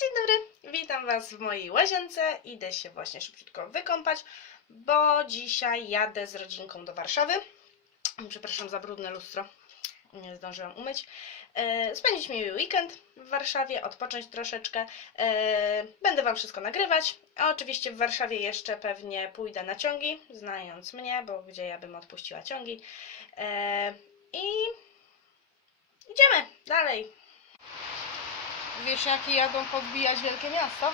Dzień dobry, witam Was w mojej łazience. Idę się właśnie szybciutko wykąpać, bo dzisiaj jadę z rodzinką do Warszawy. Przepraszam za brudne lustro, nie zdążyłam umyć. E, Spędzić miły weekend w Warszawie, odpocząć troszeczkę. E, Będę Wam wszystko nagrywać. A oczywiście w Warszawie jeszcze pewnie pójdę na ciągi, znając mnie, bo gdzie ja bym odpuściła ciągi. E, I idziemy dalej. Wiesz, jakie jadą podbijać wielkie miasto?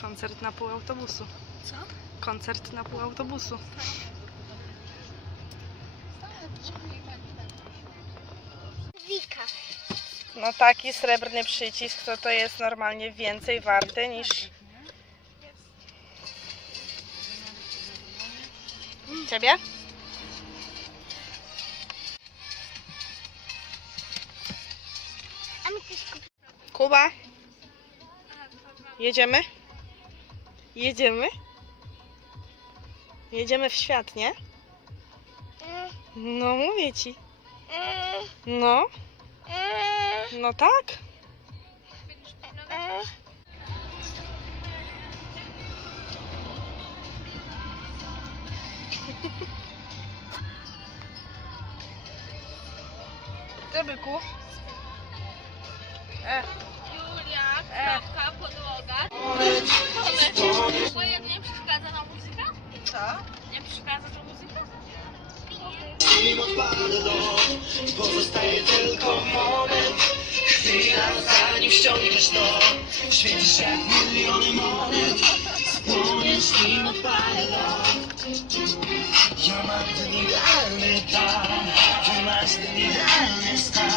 Koncert na pół autobusu. Co? Koncert na pół autobusu. No taki srebrny przycisk to to jest normalnie więcej warty niż... Ciebie? A my też kupimy. Kuba? Jedziemy? Jedziemy? Jedziemy w świat, nie? No mówię ci. No, no tak. Ty byku. E. Julia, E. kropka, podłoga. Twoje nie przeszkadza ta muzyka? Co? Nie przeszkadza ta muzyka? Nim odpada dom, pozostaje tylko moment Chwila zanim ściągniesz to Świecisz jak miliony monet Spłoniesz nim odpada dom Ja mam ten idealny plan Ty masz ten idealny stan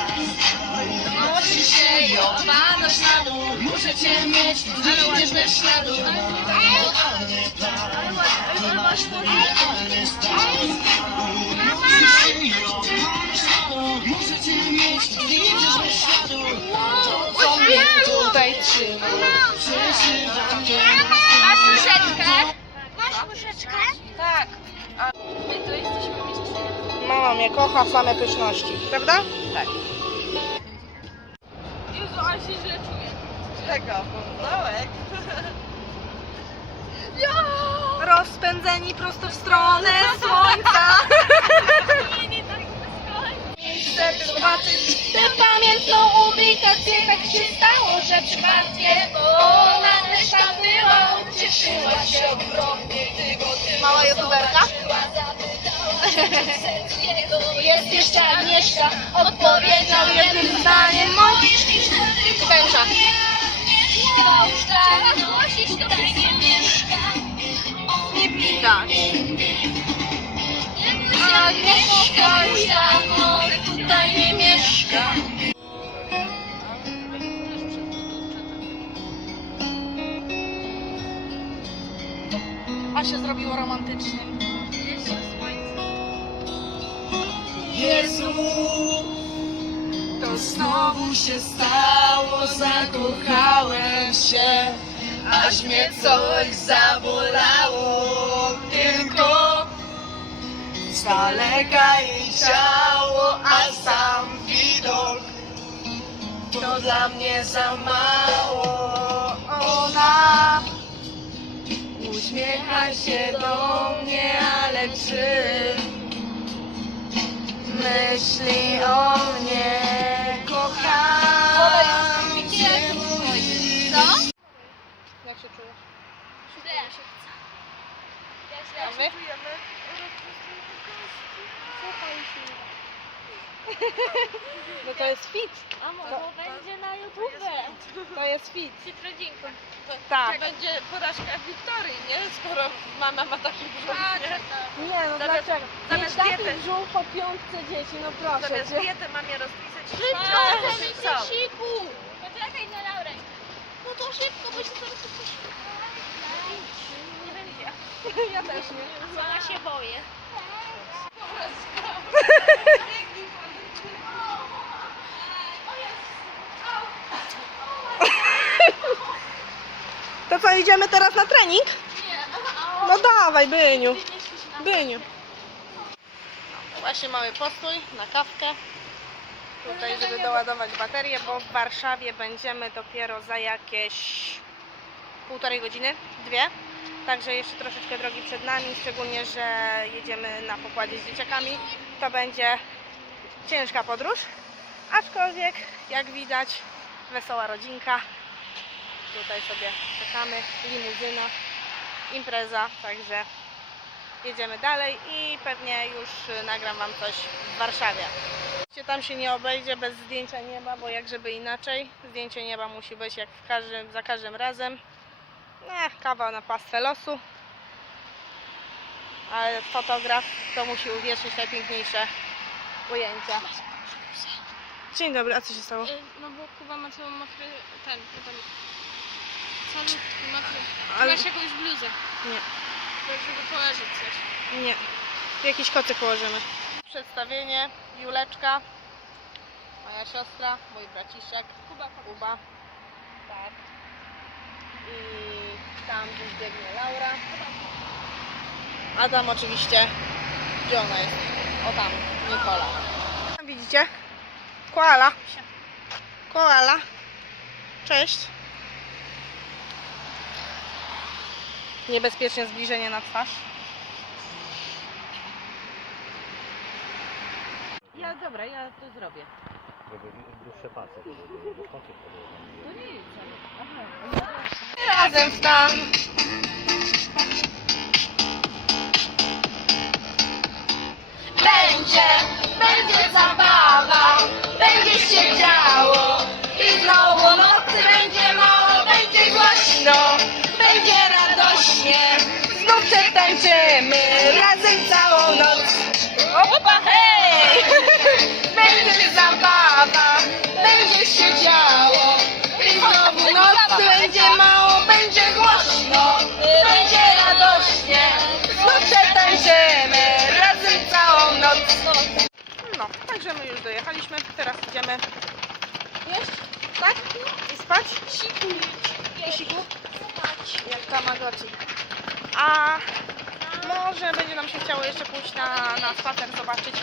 Unosisz się i odpadasz na dół Muszę cię mieć, ale idziesz bez śladu Ja mam ten idealny plan Ty masz ten idealny stan Unosisz się i odpadasz na dół Muszę cię mieć, idziesz bez śladu To co mnie tutaj trzyma Masz łyżeczkę? Tak. My tu jesteśmy mistrz. Mama mnie kocha, same pyszności, prawda? Tak. Jezu, a się źle czuję. Czego? Dołek. Rozpędzeni prosto w stronę słońca. Agnieszka. Odpowiedział jednym zdaniem, już tak, nosić tutaj nie mieszka. Nie widać. Agnieszka dawno tutaj nie mieszka. A się zrobiło romantycznie. Jezu, to znowu się stało, zakochałem się, aż mnie coś zabolało. Tylko z daleka jej ciało, a sam widok to dla mnie za mało. Ona uśmiecha się do mnie, ale czy myśli o mnie, kocham cię mój Co? Jak się czujesz? Źle. Ja się czujemy. No to jest fit. A może będzie na YouTube? To jest fit. Przed rodzinką. Tak. będzie porażka Wiktorii, nie? Skoro mama ma taki brzuch, Tak, nie? Nie, no Zamiast- dlaczego? zamiast Mieć taki diety. brzuch po piątce dzieci, no proszę Zamiast cię. dietę mamie rozpisać Szybko, Co? siku! Poczekaj na Laurę. No to szybko, bo się zaraz pokusi. Nie będzie. Ja też nie. Sama się boję. To co, idziemy teraz na trening? No dawaj, Byniu. Byniu. Właśnie mamy postój na kawkę. Tutaj, żeby doładować baterię, bo w Warszawie będziemy dopiero za jakieś półtorej godziny, dwie. Także jeszcze troszeczkę drogi przed nami, szczególnie, że jedziemy na pokładzie z dzieciakami. To będzie ciężka podróż, aczkolwiek jak widać wesoła rodzinka. Tutaj sobie czekamy, limuzyna, impreza, także jedziemy dalej i pewnie już nagram Wam coś w Warszawie. Tam się nie obejdzie bez zdjęcia nieba, bo jak żeby inaczej. Zdjęcie nieba musi być jak w każdym, za każdym razem. Ech, kawa na pastwę losu. Ale fotograf to musi uwiecznić najpiękniejsze ujęcia. Dzień dobry, a co się stało? Y, No bo Kuba ma cały mokry, ten, ten, calutki, mokry. Ale- Masz jakąś bluzę, Nie. to żeby położyć coś. Nie. Tu jakiś koty położymy. Przedstawienie. Juleczka. Moja siostra, mój braciszek. Kuba, Kuba. Tak. I tam gdzieś biegnie Laura. Adam oczywiście. Gdzie ona jest? O tam, Nikola. Widzicie? Koala. Koala. Cześć. Niebezpieczne zbliżenie na twarz. Ja, dobra, ja to zrobię. Żeby dłuższe pasy bo pasy No nic. Razem w tam. Będzie, będzie zabawa, będzie się działo i znowu nocy będzie mało, będzie głośno, będzie znów przetańczymy razem całą noc. Opa, hej! Będzie zabawa, będzie się działo i znowu nocy będzie mało, będzie głośno, będzie radośnie, znów przetańczymy razem całą noc. No, także my już dojechaliśmy. Teraz idziemy jeść, tak? I spać? Siku. I siku? Jak Tamagotchi. A może będzie nam się chciało jeszcze pójść na, na spacer, zobaczyć,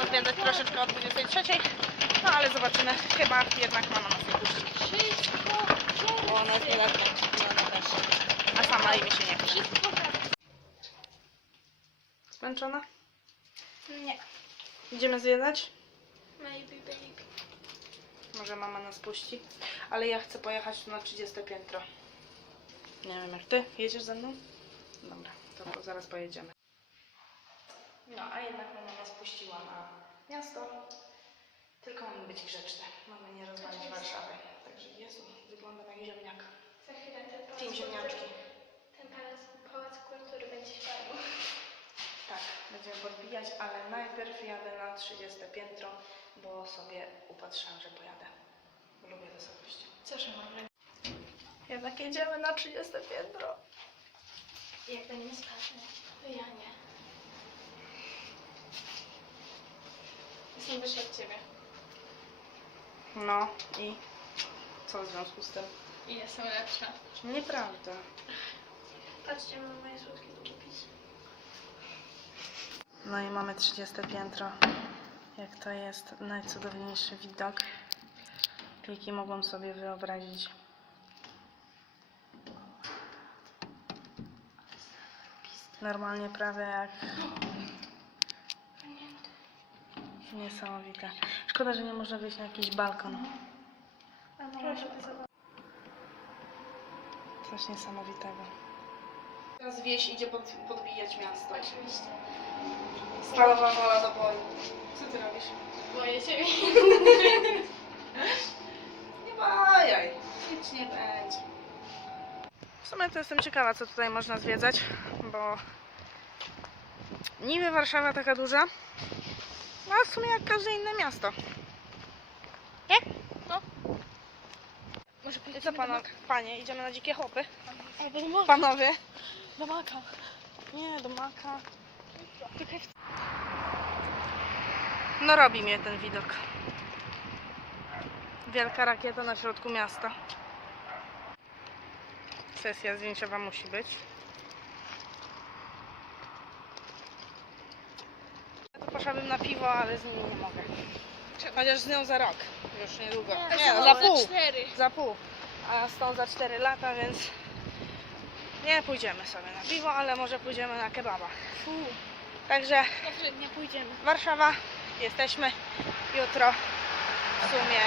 podwiedzać troszeczkę o 23. No ale zobaczymy. Chyba jednak mama nas nie puści. Bo ona jest nieletnia. A sama jej się nie chce. Zmęczona? Nie. Idziemy zwiedzać? Maybe baby. Może mama nas puści. Ale ja chcę pojechać tu na 30 piętro. Nie wiem jak ty. Jedziesz ze mną? Dobra, to zaraz pojedziemy. No, a jednak mama nas puściła na miasto. Tylko mamy być grzeczne. Mamy nie rozwalić Warszawy. Także Jezu, wyglądam jak ziemniak. Za chwilę ten pałac, Pięć ziemniaczki. ten pałac, pałac kultury będzie fajny. Tak, będziemy podbijać, ale najpierw jadę na 30 piętro, bo sobie upatrzyłam, że pojadę. Lubię wysokość. Co, że mamy? Jednak jedziemy na 30 piętro. Jak będziemy spadły, to ja nie. Jestem wyższa od ciebie. No i co w związku z tym? I jestem lepsza. Nieprawda. Patrzcie, mam moje słodkie długopis. No i mamy 30 piętro. Jak to jest najcudowniejszy widok, jaki mogłam sobie wyobrazić. Normalnie prawie jak niesamowite. Szkoda, że nie można wyjść na jakiś balkon. Coś niesamowitego. Teraz wieś idzie pod, podbijać miasto. Oczywiście. Stalowa wola do boju. Co ty robisz? Boję ciebie. Nie bajaj. Nic nie będzie. W sumie to jestem ciekawa, co tutaj można zwiedzać, bo niby Warszawa taka duża, no a w sumie jak każde inne miasto. Nie? No. Może I co pana, panie, idziemy na dzikie chłopy? Do maka. Panowie? Do maka. Nie, do maka. No robi mnie ten widok. Wielka rakieta na środku miasta. sesja zdjęciowa musi być. Poszłabym na piwo, ale z nimi nie mogę. Chociaż z nią za rok, już niedługo. Nie, no, za pół. cztery. Za pół. A z tą za 4 lata, więc nie pójdziemy sobie na piwo, ale może pójdziemy na kebaba. Także Dobrze, nie pójdziemy. Warszawa, jesteśmy. Jutro w sumie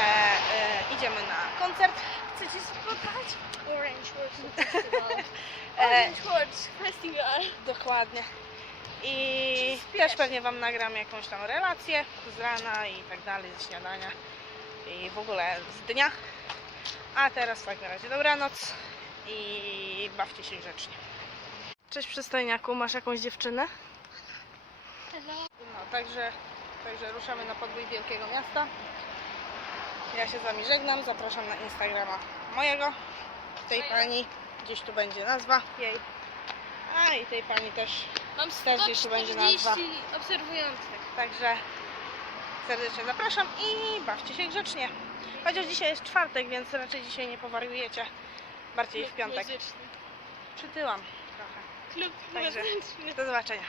e, idziemy na koncert. Chcecie spotkać? Orange Horse Festival. E, Orange Horse Festival. dokładnie. I też pewnie Wam nagram jakąś tam relację z rana i tak dalej, ze śniadania i w ogóle z dnia. A teraz w takim razie dobranoc i bawcie się grzecznie. Cześć przystojniaku, masz jakąś dziewczynę? Hello. No, także, także ruszamy na podbój Wielkiego Miasta. Ja się z Wami żegnam, zapraszam na Instagrama mojego, tej pani, gdzieś tu będzie nazwa jej, a i tej pani też, Mam Też tu będzie 140 nazwa. obserwujących. także serdecznie zapraszam i bawcie się grzecznie. Chociaż dzisiaj jest czwartek, więc raczej dzisiaj nie powariujecie, bardziej w piątek. Muzyczny. Przytyłam trochę, Klub Także- muzyczny. do zobaczenia.